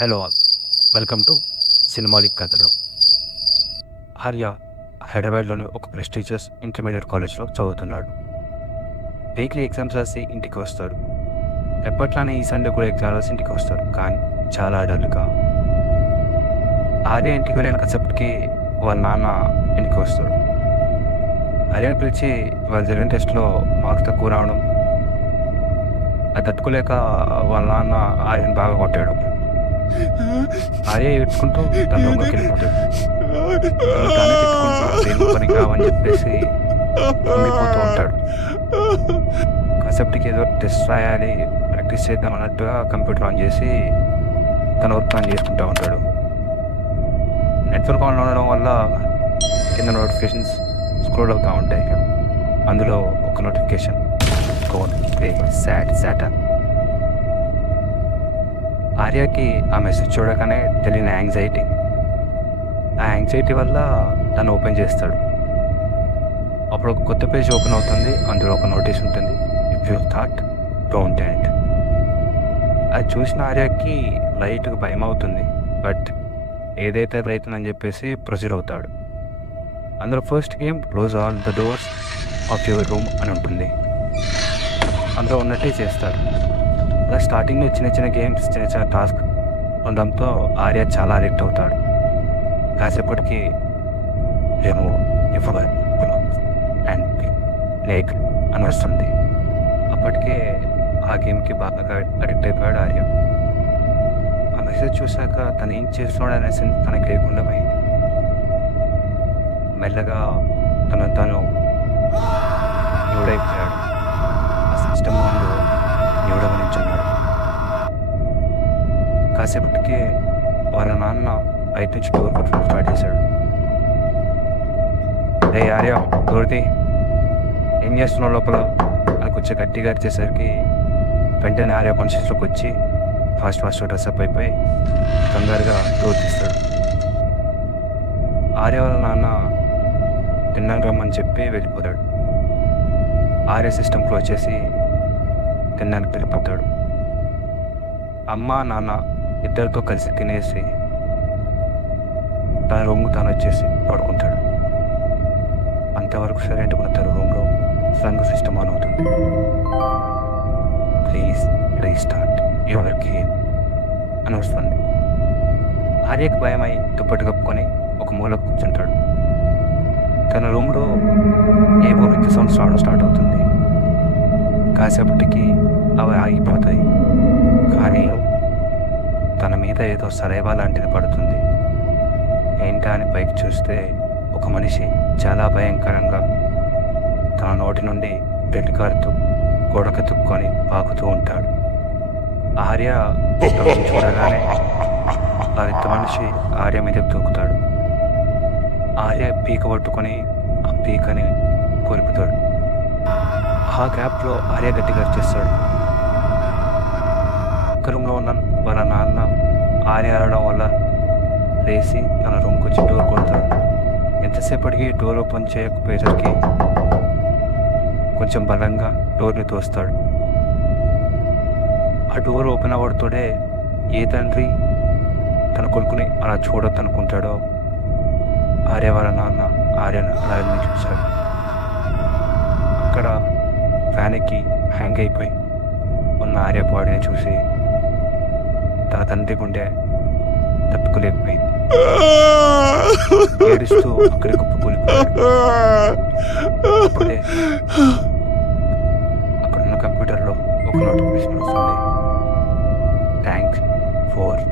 Hello all, welcome to సినిమాలిక్ కథలు. ఆర్య హైదరాబాద్లోని ఒక ప్రెస్టీజియస్ ఇంటర్మీడియట్ కాలేజ్లో చదువుతున్నాడు. వీక్లీ ఎగ్జామ్స్ రాసి ఇంటికి వస్తాడు. ఎప్పట్లానే ఈ సండే కూడా ఎగ్జామ్ రాసి ఇంటికి వస్తాడు, కానీ చాలా డల్గా. ఆర్య ఇంటికి వెళ్ళిన కాసేపటికి వాళ్ళ నాన్న ఇంటికి వస్తాడు. ఆర్యని పిలిచి వాళ్ళ జరిగిన టెస్ట్లో మార్క్స్ తక్కువ రావడం అది తట్టుకోలేక వాళ్ళ నాన్న ఆర్యని బాగా కొట్టాడు. ఆర్య ఏడ్చుకుంటూ తన రూమ్లోకి వెళ్ళిపోతాడు. తానే తిట్టుకుంటూ దేని పనికి రావని చెప్పేసి ఉండిపోతూ ఉంటాడు. కాసేపటికి ఏదో టెస్ట్ రాయాలి, ప్రాక్టీస్ చేద్దాం అన్నట్టుగా కంప్యూటర్ ఆన్ చేసి తన వర్క్ ఆన్ చేసుకుంటూ ఉంటాడు. నెట్వర్క్ ఆన్లో ఉండడం వల్ల కింద నోటిఫికేషన్స్ స్క్రోల్ అవుతూ ఉంటాయి. అందులో ఒక నోటిఫికేషన్ సాటర్న్. ఆర్యకి ఆ మెసేజ్ చూడగానే తెలియని యాంగ్జైటీ. ఆ యాంగ్జైటీ వల్ల తను ఓపెన్ చేస్తాడు. అప్పుడు ఒక కొత్త పేజ్ ఓపెన్ అవుతుంది. అందులో ఒక నోటీస్ ఉంటుంది, if you thought don't end. అది చూసిన ఆర్యకి లైట్గా భయం అవుతుంది, బట్ ఏదైతే రైతుందని చెప్పేసి ప్రొసీడ్ అవుతాడు. అందులో first game close all the doors of your room అని ఉంటుంది. అందులో ఉన్నట్టే చేస్తాడు. అలా స్టార్టింగ్లో చిన్న చిన్న గేమ్స్, చిన్న చిన్న టాస్క్ ఉండడంతో ఆర్య చాలా అడిక్ట్ అవుతాడు. కాసేపటికి రిమూవ్ యువర్ అండ్ లేక్ అని వస్తుంది. అప్పటికే ఆ గేమ్కి బాగా అడిక్ట్ అయిపోయాడు ఆర్య. ఆ మెసేజ్ చూశాక తను ఏం చేస్తున్నాడు అనే సెన్స్ తనకి లేకుండా పోయింది. మెల్లగా తను న్యూడైపోయాడు. ఆ సిస్టమ్ ముందు న్యూడగా నించున్నాడు. కాసేపటికే వాళ్ళ నాన్న బయట నుంచి డోర్ కొట్టడం స్టార్ట్ చేశాడు. రే ఆర్య, డోర్ది ఏం చేస్తున్నావు లోపల అని కొంచెం గట్టిగా అరిచేసరికి వెంటనే ఆర్య కాన్షియస్లోకి వచ్చి ఫాస్ట్ డ్రెస్అప్ అయిపోయి కంగారుగా డోర్ తీస్తాడు. ఆర్య వాళ్ళ నాన్న తిన్నాక రమ్మని చెప్పి వెళ్ళిపోతాడు. ఆర్య సిస్టమ్ క్లోజ్ చేసి తినడానికి వెళ్ళిపోతాడు. అమ్మ నాన్న ఇద్దరితో కలిసి తినేసి తన రూమ్కు తాను వచ్చేసి పడుకుంటాడు. అంతవరకు సరైన తన రూమ్లో సంఘ సిస్టమ్ ఆన్ అవుతుంది. ప్లీజ్ రీస్టార్ట్ యువర్ గేమ్ అని వస్తుంది. ఆర్యకు భయమై దుప్పటి కప్పుకొని ఒక మూలకు కూర్చుంటాడు. తన రూమ్లో ఏవో విత్ సౌండ్స్ రావడం స్టార్ట్ అవుతుంది. కాసేపటికి అవి ఆగిపోతాయి, కానీ తన మీద ఏదో సరైవా లాంటిది పడుతుంది. ఏంటా అని పైకి చూస్తే ఒక మనిషి చాలా భయంకరంగా తన నోటి నుండి బ్లడ్ కారుతూ గోడకెత్తుక్కొని పాకుతూ ఉంటాడు. ఆర్య చూడగానే ఆ విత్త మనిషి ఆర్య మీదకి దూకుతాడు. ఆర్య పీక పట్టుకొని ఆ పీకని కొరుకుతాడు. ఆ గ్యాప్లో ఆర్య గట్టిగా వచ్చేస్తాడు. ఒక్క రూమ్లో ఉన్న వాళ్ళ నాన్న ఆర్య ఆడడం వల్ల లేచి తన రూమ్కి వచ్చి డోర్ కొడతాడు. ఎంతసేపటికి డోర్ ఓపెన్ చేయకపోయేసరికి కొంచెం బలంగా డోర్ని తోస్తాడు. ఆ డోర్ ఓపెన్ అవ్వడంతోనే ఏ తండ్రి తన కొడుకుని అలా చూడొద్దు అనుకుంటాడో ఆర్య వాళ్ళ నాన్న ఆర్యను అలా చూశాడు. అక్కడ ఫ్యాన్కి హ్యాంగ్ అయిపోయి ఉన్న ఆర్య బాడీని చూసి తన తండ్రి గుండె తట్టుకోలేకపోయింది. ఏడుస్తూ అక్కడికి కుప్పకూలిపోయాడు. అప్పుడే అక్కడున్న కంప్యూటర్లో ఒక నోటిఫికేషన్ వస్తుంది, థ్యాంక్స్ ఫర్